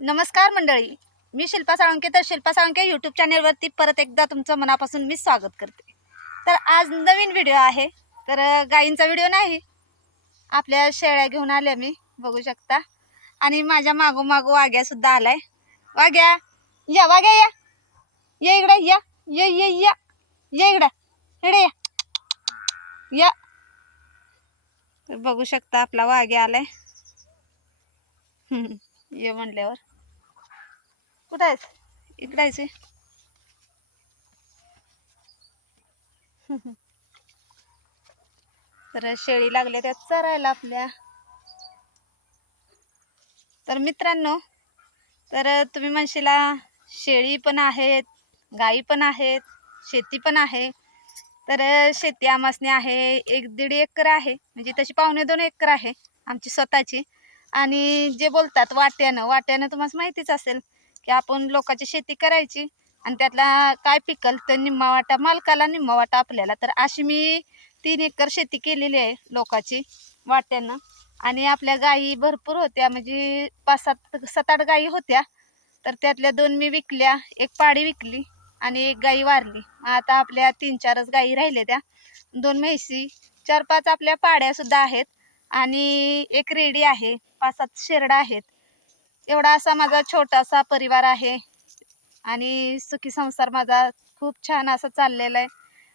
नमस्कार मंडळी. मी शिल्पा साळुंके तर शिल्पा साळुंके यूट्यूब चॅनेलवरती परत एकदा तुमचं मनापासून मी स्वागत करते. तर आज नवीन व्हिडिओ आहे. तर गायींचा गाईंचा व्हिडिओ नाही. आपल्या शेळ्या घेऊन आल्या मी बघू शकता. आणि माझ्या मागोमागो वाघ्यासुद्धा आलाय. वाघ्या या वाघ्या या. ये इकडं या ये ये या. ये इकडं इकडे या. या. तर बघू शकता आपला वाघ्या आलाय. ये म्हणल्यावर. कुठं आहेस? इकडे आहेस तर शेळी लागल्या त्या चरायला आपल्या. तर मित्रांनो तर तुम्ही म्हणशीला शेळी पण आहेत गाई पण आहेत शेती पण आहे. तर शेती आमासने आहे एक दीड एकर आहे. म्हणजे तशी पावणे दोन एकर आहे आमची स्वतःची. आणि जे बोलतात वाट्यानं वाट्यानं तुम्हाला माहितीच असेल की आपण लोकांची शेती करायची आणि त्यातला काय पिकल तर निम्मा वाटा मालकाला निम्मा वाटा आपल्याला. तर अशी मी तीन एकर शेती केलेली आहे लोकाची वाट्यानं. आणि आपल्या गायी भरपूर होत्या म्हणजे पाच सात सात आठ गायी होत्या. तर त्यातल्या दोन मी विकल्या एक पाडी विकली आणि एक गाई वारली. आता आपल्या तीन चारच गायी राहिल्या त्या. दोन म्हैसी चार पाच आपल्या पाड्यासुद्धा आहेत आणि एक रेडी आहे. पाच सात शेरडा आहेत. एवढा असा माझा छोटासा परिवार आहे. आणि सुखी संसार माझा खूप छान असा चाललेला आहे.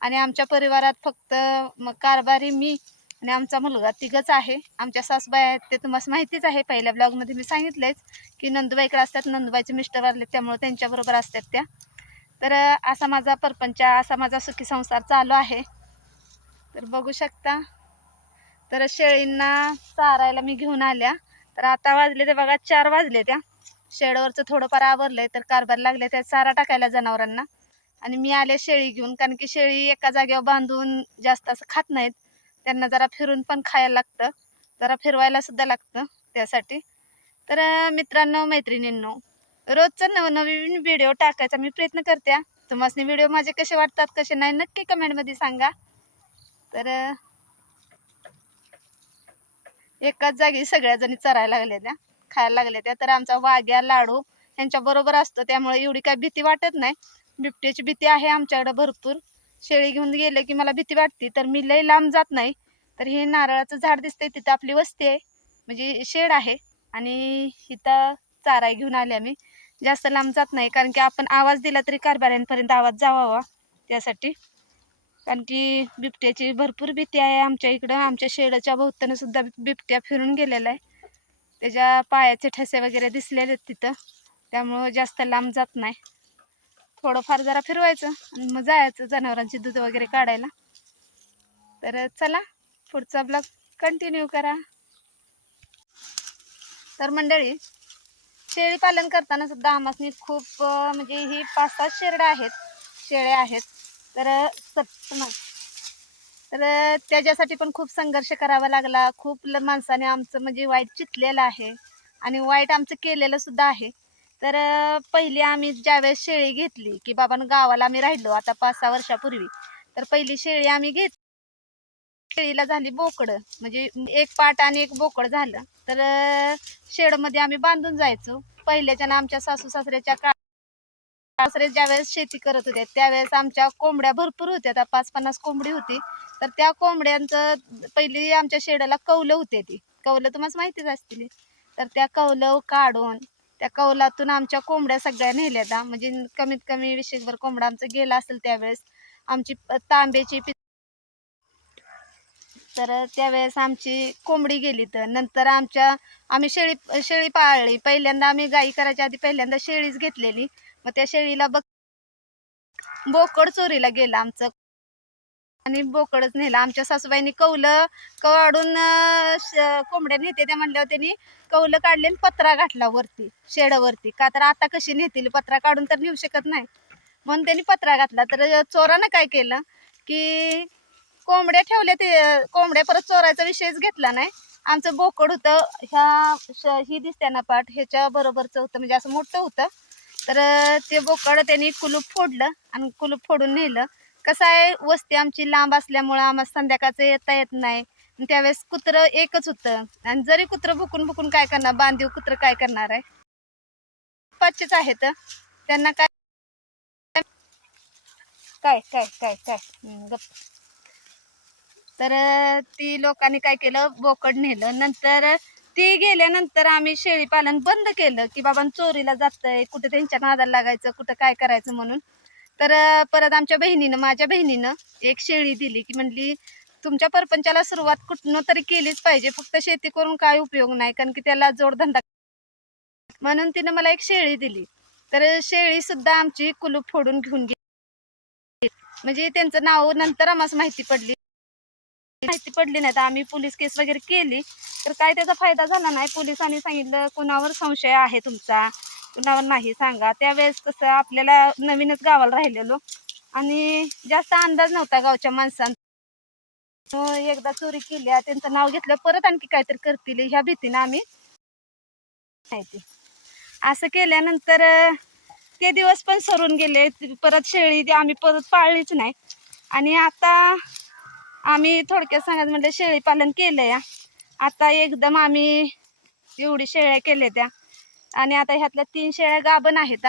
आणि आमच्या परिवारात फक्त मग कारभारी मी आणि आमचा मुलगा तिघच आहे. आमच्या सासूबाई आहेत ते तुम्हाला माहितीच आहे. पहिल्या ब्लॉगमध्ये मी सांगितलंच की नंदुबाईकडे असतात नंदुबाईचे मिस्टर आले त्यामुळे त्यांच्याबरोबर असतात त्या. तर असा माझा परपंच असा माझा सुखी संसार चालू आहे. तर बघू शकता. तर शेळींना चारायला मी घेऊन आल्या. तर आता वाजले ते बघा चार वाजले त्या. शेडवरचं थोडंफार आवरलंय तर कारभार लागले त्या चारा टाकायला जनावरांना. आणि मी आले शेळी घेऊन कारण की शेळी एका जागेवर बांधून जास्त असं खात नाहीत. त्यांना जरा फिरून पण खायला लागतं. जरा फिरवायला सुद्धा लागतं त्यासाठी. तर मित्रांनो मैत्रिणींनो रोजचं नवनवीन व्हिडिओ टाकायचा मी प्रयत्न करते तुम्हाला व्हिडिओ माझे कसे वाटतात कसे नाही नक्की कमेंटमध्ये सांगा. तर एकाच जागी सगळ्या जणी चरायला लागल्या त्या खायला लागल्या त्या. तर आमचा वाघ्या लाडू यांच्या बरोबर असतो. त्यामुळे एवढी काय भीती वाटत नाही. बिबट्याची भीती आहे आमच्याकडे भरपूर. शेळी घेऊन गेले की मला भीती वाटते. तर मी लई लांब जात नाही. तर हे नारळाचं झाड दिसतंय तिथं आपली वस्ती आहे. म्हणजे शेड आहे. आणि इथं चारा घेऊन आले आम्ही. जास्त लांब जात नाही कारण की आपण आवाज दिला तरी कारभाऱ्यांपर्यंत आवाज जावावा त्यासाठी. कारण की बिबट्याची भरपूर भीती आहे आमच्या इकडं. आमच्या शेडाच्या भोवतानं सुद्धा बिबट्या फिरून गेलेला आहे त्याच्या पायाचे ठसे वगैरे दिसलेले आहेत तिथं. त्यामुळं जास्त लांब जात नाही. थोडंफार जरा फिरवायचं आणि मग जायचं जनावरांची दूध वगैरे काढायला. तर चला पुढचा ब्लॉग कंटिन्यू करा. तर मंडळी शेळी पालन करताना सुद्धा आम्हाला खूप म्हणजे ही पाच सात शेरड्या आहेत. शेळ्या आहेत. तर मग तर त्याच्यासाठी पण खूप संघर्ष करावा लागला. खूप माणसाने आमचं म्हणजे वाईट चितलेलं आहे. आणि वाईट आमचं केलेलं सुद्धा आहे. तर पहिली आम्ही ज्यावेळेस शेळी घेतली की बाबा गावाला आम्ही राहिलो आता पाच सहा वर्षापूर्वी तर पहिली शेळी आम्ही घेत शेळीला झाली बोकड. म्हणजे एक पाट आणि एक बोकड झालं. तर शेडमध्ये आम्ही बांधून जायचो. पहिल्याच्या ना आमच्या सासू सासऱ्याच्या सासरे ज्यावेळेस शेती करत होते त्यावेळेस आमच्या कोंबड्या भरपूर होत्या. आता पाच पन्नास कोंबडी होती. तर त्या कोंबड्यांचं पहिली आमच्या शेडाला कौलं होते ती. कौलं तुम्हाला माहितीच असतील. तर त्या कौलं काढून त्या कौलातून आमच्या कोंबड्या सगळ्या नेल्या त्या म्हणजे कमीत कमी विशेषभर कोंबडा आमचं गेला असेल त्यावेळेस आमची तांब्याची पि तर त्यावेळेस आमची कोंबडी गेली तर. नंतर आमच्या आम्ही शेळी शेळी पाळली. पहिल्यांदा आम्ही गाई करायच्या आधी पहिल्यांदा शेळीच घेतलेली. मग त्या शेळीला बघ. बोकड चोरीला गेलं आमचं. आणि बोकडच नेलं. आमच्या सासूबाईंनी कौलं काढून कोंबड्या नेते त्या म्हणल्यावर त्यांनी कौलं काढले आणि पत्रा घातला वरती शेडावरती. का तर आता कशी नेतील? पत्रा काढून तर नेऊ शकत नाही म्हणून त्यांनी पत्रा घातला. तर चोरानं काय केलं की कोंबड्या ठेवल्या ते कोंबड्या परत चोरायचा विषयच घेतला नाही. आमचं बोकड होतं. ह्या ही दिसते ना पाठ. ह्याच्या बरोबरचं होतं. म्हणजे असं मोठं होतं. तर ते बोकड त्यांनी कुलूप फोडलं आणि कुलूप फोडून नेलं. कसं आहे वस्ती आमची लांब असल्यामुळं आम्हाला संध्याकाळचं येता येत नाही. त्यावेळेस कुत्रं एकच होतं. आणि जरी कुत्रं भुकून भुकून काय करणार बांधीव कुत्रं काय करणार आहे? पाचच आहेत. त्यांना काय काय काय काय काय? गप्प. तर ती लोकांनी काय केलं? बोकड नेलं. नंतर ती गेल्यानंतर आम्ही शेळी पालन बंद केलं की बाबा चोरीला जातंय कुठं त्यांच्या नादाला लागायचं कुठं काय करायचं म्हणून. तर परत आमच्या बहिणीनं माझ्या बहिणीनं एक शेळी दिली की म्हणली तुमच्या परपंचाला सुरुवात कुठनं तरी केलीच पाहिजे फक्त शेती करून काय उपयोग नाही कारण की त्याला जोडधंदा म्हणून तिनं मला एक शेळी दिली. तर शेळी सुद्धा आमची कुलूप फोडून घेऊन गेली. म्हणजे त्यांचं नाव नंतर आम्हाला माहिती पडली. माहिती पडली नाही तर आम्ही पोलीस केस वगैरे केली तर काय त्याचा फायदा झाला नाही. पोलिसांनी सांगितलं कुणावर संशय आहे तुमचा? कुणावर नाही सांगा. त्यावेळेस कसं आपल्याला नवीनच गावाला राहिलेलो आणि जास्त अंदाज नव्हता गावच्या माणसांचा. एकदा चोरी केली त्यांचं नाव घेतलं परत आणखी काहीतरी करतील ह्या भीतीनं आम्ही माहिती. असं केल्यानंतर ते दिवस पण सरून गेले. परत शेळी आम्ही परत पाळलीच नाही. आणि आता आम्ही थोडक्यात सांगायचं म्हणजे शेळी पालन केलं या आता एकदम आम्ही एवढी शेळ्या केल्या त्या. आणि आता ह्यातल्या तीन शेळ्या गाभण आहेत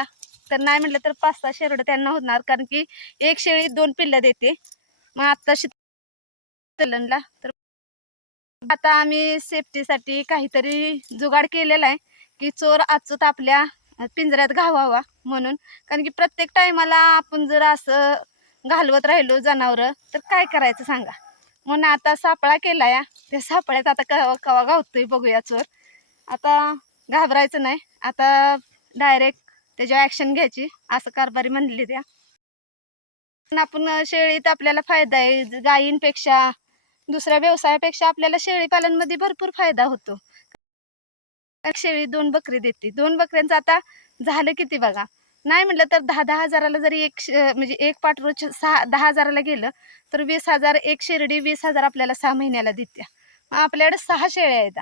तर नाही म्हटलं तर पाच सहा शेरडं त्यांना होणार कारण की एक शेळी दोन पिल्लं देते. मग आता तलनला तर आता आम्ही सेफ्टीसाठी काहीतरी जुगाड केलेला आहे की चोर अचूत आपल्या पिंजऱ्यात घावावा म्हणून. कारण की प्रत्येक टायमाला आपण जर असं घालवत राहिलो जनावरं तर काय करायचं सांगा? हो म्हणून आता सापळा केला या त्या सापळ्यात आता कवा कवा गावतोय बघूया चोर. आता घाबरायचं नाही. आता डायरेक्ट त्याच्यावर ॲक्शन घ्यायची. असं कारभारी म्हणली त्या. पण आपण शेळीत आपल्याला फायदा आहे. गायींपेक्षा दुसऱ्या व्यवसायापेक्षा आपल्याला शेळी पालनमध्ये भरपूर फायदा होतो. शेळी दोन बकरी देते. दोन बकऱ्यांचं आता झालं किती बघा? नाही म्हटलं तर दहा दहा हजाराला जरी एक म्हणजे एक पाठरोज सहा दहा हजाराला गेलं तर वीस हजार एक शेरडी वीस हजार आपल्याला सहा महिन्याला देत्या. मग आपल्याकडे सहा शेळ्या आहेत.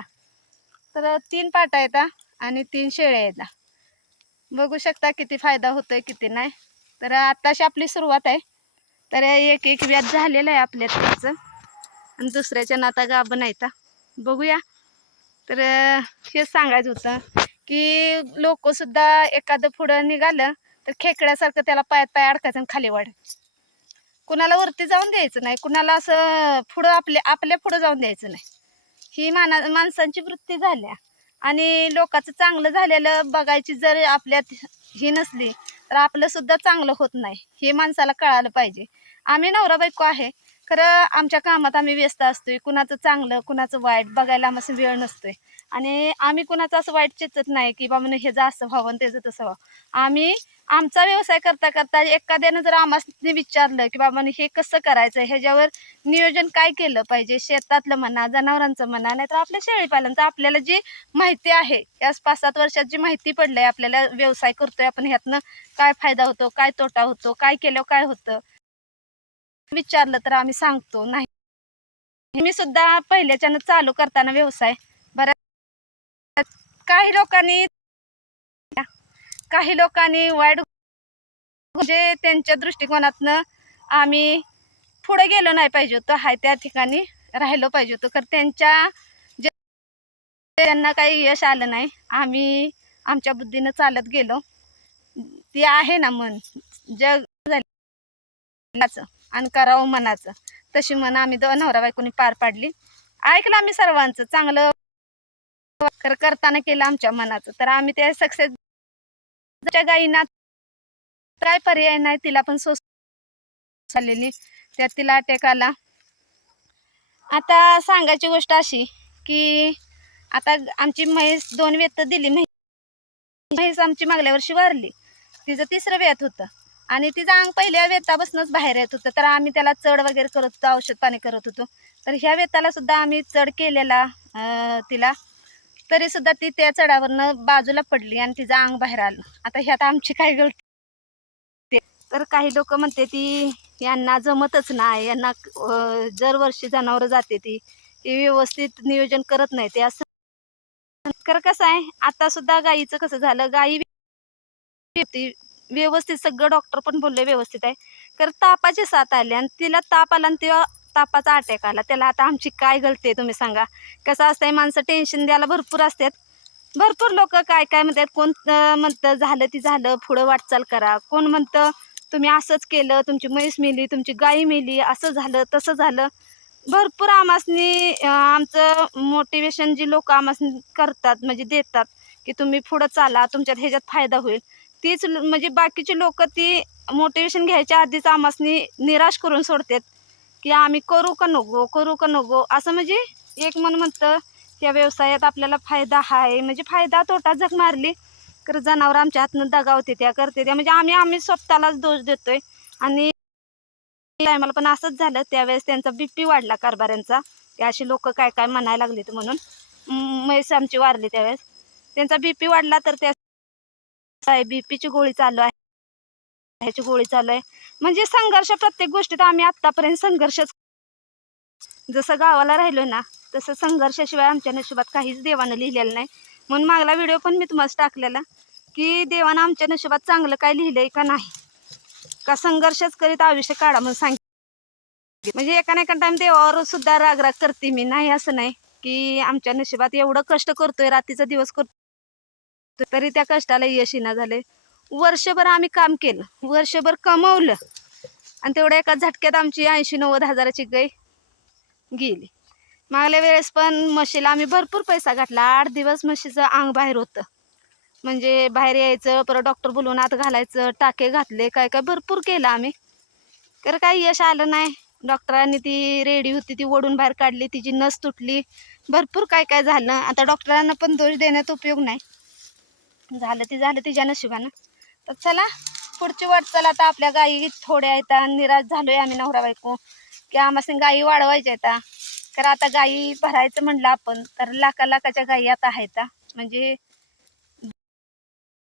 तर तीन पाटा आहेत आणि तीन शेळ्या आहेत. बघू शकता किती फायदा होतोय किती नाही. तर आत्ताशी आपली सुरुवात आहे. तर एक एक व्याज झालेलं आहे आपल्या त्याचं आणि दुसऱ्याच्या नाता गाभण नाही बघूया. तर हेच सांगायचं होतं. की लोक सुद्धा एखादं पुढं निघालं तर खेकड्यासारखं त्याला पायात पाय अडकायचं आणि खाली वाढ. कुणाला वरती जाऊन द्यायचं नाही कुणाला असं पुढं आपल्या आपल्या पुढं जाऊन द्यायचं नाही. ही माना माणसांची वृत्ती झाल्या. आणि लोकांचं चांगलं झालेलं बघायची जर आपल्यात ही नसली तर आपलं सुद्धा चांगलं होत नाही हे माणसाला कळालं पाहिजे. आम्ही नवरा बायको आहे खरं आमच्या कामात आम्ही व्यस्त असतोय कुणाचं चांगलं कुणाचं वाईट बघायला आम्हाला वेळ नसतोय. आणि आम्ही कुणाचं असं वाईट चिचत नाही की बाबा हे जा असं व्हावं आणि त्याचं तसं व्हावं. आम्ही आमचा व्यवसाय करता करता एखाद्यानं जर आम्हाला विचारलं की बाबा हे कसं करायचं ह्याच्यावर नियोजन काय केलं पाहिजे? शेतातलं म्हणा जनावरांचं म्हणा नाहीतर आपल्या शेळीपालनचं आपल्याला जी माहिती आहे या पाच सात वर्षात जी माहिती पडली आपल्याला व्यवसाय करतोय आपण ह्यातनं काय फायदा होतो काय तोटा होतो काय केल्यावर काय होतं? विचारलं तर आम्ही सांगतो नाही. मी सुद्धा पहिल्याच्यानं चालू करताना व्यवसाय बऱ्याच काही लोकांनी काही लोकांनी वाईट म्हणजे त्यांच्या दृष्टिकोनातनं आम्ही पुढे गेलो नाही पाहिजे होतं हाय त्या ठिकाणी राहिलो पाहिजे होतो. कारण त्यांच्या जे त्यांना काही यश आलं नाही आम्ही आमच्या बुद्धीनं चालत गेलो. ती आहे ना मन जग झालं आणि करावं मनाचं. तशी मन आम्ही दोन नवरा बायकोनी पार पाडली. ऐकलं आम्ही सर्वांचं चांगलं कर करताना केलं आमच्या मनाचं. तर आम्ही ते सक्सेस गाईना काय पर्याय नाही तिला पण सोस झालेली त्यात तिला अटॅक आला. आता सांगायची गोष्ट अशी की आता आमची म्हैस दोन वेत दिली. म्हैस म्हैस आमची मागल्या वर्षी वारली. तिचं तिसरं वेत होतं. आणि तिचं अंग पहिल्या वेतापासूनच बाहेर येत होतं. तर आम्ही त्याला चढ वगैरे करत होतो औषध पाणी करत होतो. तर ह्या वेताला सुद्धा आम्ही चढ केलेला तिला. तरी सुद्धा ती त्या चढावरनं बाजूला पडली आणि तिचं अंग बाहेर आलं. आता ह्यात आमची काय गळती तर काही लोक म्हणते ती यांना जमतच नाही. यांना जर दरवर्षी जनावरं जाते ती. ती व्यवस्थित नियोजन करत नाही. ते असं खरं कसं आहे आता सुद्धा गाईचं कसं झालं गाई होती व्यवस्थित सगळं डॉक्टर पण बोलले व्यवस्थित आहे. तर तापाची साथ आली आणि तिला ताप आला आणि तेव्हा तापाचा अटॅक आला. त्याला आता आमची काय गलती आहे तुम्ही सांगा. कसं असतंय माणसं टेन्शन द्यायला भरपूर असतात. भरपूर लोक काय काय म्हणतात कोण म्हणतं झालं ती झालं पुढं वाटचाल करा. कोण म्हणतं तुम्ही असंच केलं तुमची म्हैस मेली तुमची गाई मेली असं झालं तसं झालं. भरपूर आमासनी आमचं मोटिवेशन जी लोक आमासनी करतात म्हणजे देतात की तुम्ही पुढं चाला तुमच्यात ह्याच्यात फायदा होईल. तीच म्हणजे बाकीची लोक ती मोटिवेशन घ्यायच्या आधीच आमासनी निराश करून सोडतात. की आम्ही करू का नको करू का नको? असं म्हणजे एक मन म्हणतं त्या व्यवसायात आपल्याला फायदा आहे. म्हणजे फायदा तोटा जग मारली तर जनावर आमच्या हातनं दगावते त्या करते त्या. म्हणजे आम्ही आम्ही स्वतःलाच दोष देतोय. आणि टायमाला पण असंच झालं त्यावेळेस त्यांचा बीपी वाढला कारभाऱ्यांचा. ते अशी लोक काय काय म्हणायला लागले म्हणून. म्हैस आमची वारली त्यावेळेस. त्यांचा बीपी वाढला तर त्या बीपीची गोळी चालू आहे. ह्याची गोळी चालू आहे म्हणजे संघर्ष प्रत्येक गोष्टीत आम्ही आत्तापर्यंत संघर्षच जसं गावाला राहिलो ना तसं संघर्षाशिवाय आमच्या नशिबात काहीच देवानं लिहिलेलं नाही. म्हणून मागला व्हिडिओ पण मी तुम्हाला टाकलेला की देवानं आमच्या नशिबात चांगलं काय लिहिलंय का नाही? का संघर्षच करीत आयुष्य काढा म्हणून सांग म्हणजे एका ना एका टाइम देवावर सुद्धा रागराग करते मी नाही असं नाही की आमच्या नशिबात एवढं कष्ट करतोय रात्रीचा दिवस करतोय तरी त्या कष्टाला यश ना झाले वर्षभर आम्ही काम केलं. वर्षभर कमवलं. आणि तेवढ्या एका झटक्यात आमची ऐंशी नव्वद हजाराची गाय गेली. मागल्या वेळेस पण म्हशीला आम्ही भरपूर पैसा घातला. आठ दिवस म्हशीचं अंग बाहेर होतं. म्हणजे बाहेर यायचं परत डॉक्टर बोलवून आत घालायचं टाके घातले काय काय भरपूर केलं आम्ही. तर काही यश आलं नाही. डॉक्टरांनी ती रेडी होती ती ओढून बाहेर काढली तिची नस तुटली. भरपूर काय काय झालं. आता डॉक्टरांना पण दोष देण्यात उपयोग नाही. झालं ती झालं तिच्या नशिबानं. तर चला पुढची वाटचाल आता आपल्या गायी थोड्या आहेत निराश झालोय आम्ही नवरा बायको. की आम्हाला गायी वाढवायच्या आहेत तर आता गायी भरायचं म्हणलं आपण तर लाखा लाखाच्या गायी आता आहेत. म्हणजे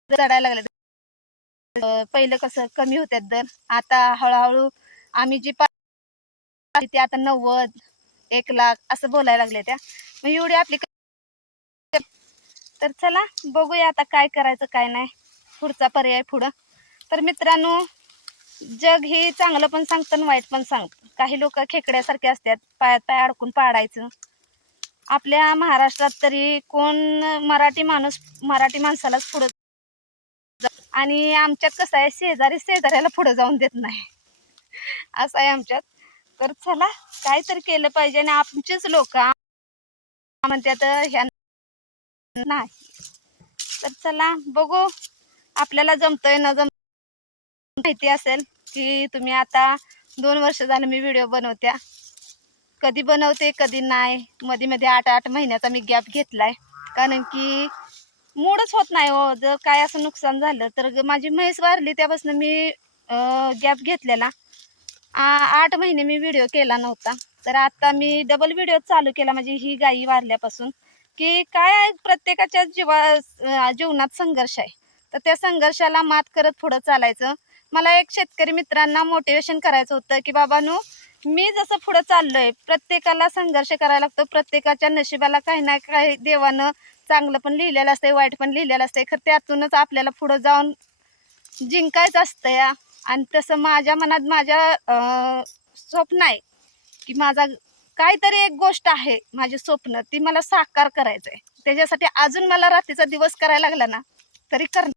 चढायला लागल्या पहिलं कसं कमी होत्यात दर. आता हळूहळू आम्ही जी पा ते आता नव्वद एक लाख असं बोलायला लागले त्या. मग एवढी आपली तर चला बघूया आता काय करायचं काय नाही. पुढचा पर्याय पुढं. तर मित्रांनो जग हे चांगलं पण सांगतं आणि वाईट पण सांगतं. काही लोक खेकड्यासारखे असतात पायात पाय अडकून पाडायचं. आपल्या महाराष्ट्रात तरी कोण मराठी माणूस मराठी माणसालाच पुढं आणि आमच्यात कसं आहे शेजारी शेजाऱ्याला पुढं जाऊन देत नाही. असं आहे आमच्यात. तर चला काहीतरी केलं पाहिजे आणि आमचेच लोक म्हणतात ह्या नाही. तर चला बघू. आपल्याला जमतंय न जम माहिती असेल की तुम्ही आता दोन वर्ष झालं मी व्हिडिओ बनवत्या. कधी बनवते कधी नाही. मध्ये मध्ये आठ आठ महिन्याचा मी गॅप घेतलाय. कारण की मूडच होत नाही हो. जर काय असं नुकसान झालं तर माझी म्हैस वारली त्यापासून मी गॅप घेतलेला. आ- आठ महिने मी व्हिडिओ केला नव्हता. तर आता मी डबल व्हिडिओ चालू केला माझी ही गायी वारल्यापासून. की काय आहे, प्रत्येकाच्या जीवा जीवनात संघर्ष आहे. तर त्या संघर्षाला मात करत पुढं चालायचं. मला एक शेतकरी मित्रांना मोटिवेशन करायचं होतं की बाबांनो मी जसं पुढं चाललोय प्रत्येकाला संघर्ष करायला लागतो. प्रत्येकाच्या नशिबाला काही ना काही देवानं चांगलं पण लिहिलेलं असतंय वाईट पण लिहिलेलं असतंय. खरं त्यातूनच आपल्याला पुढं जाऊन जिंकायचं असतं या. आणि तसं माझ्या मनात माझ्या स्वप्न आहे की माझा काहीतरी एक गोष्ट आहे माझी स्वप्न ती मला साकार करायचं आहे त्याच्यासाठी अजून मला रात्रीचा दिवस करायला लागला ना तरी कर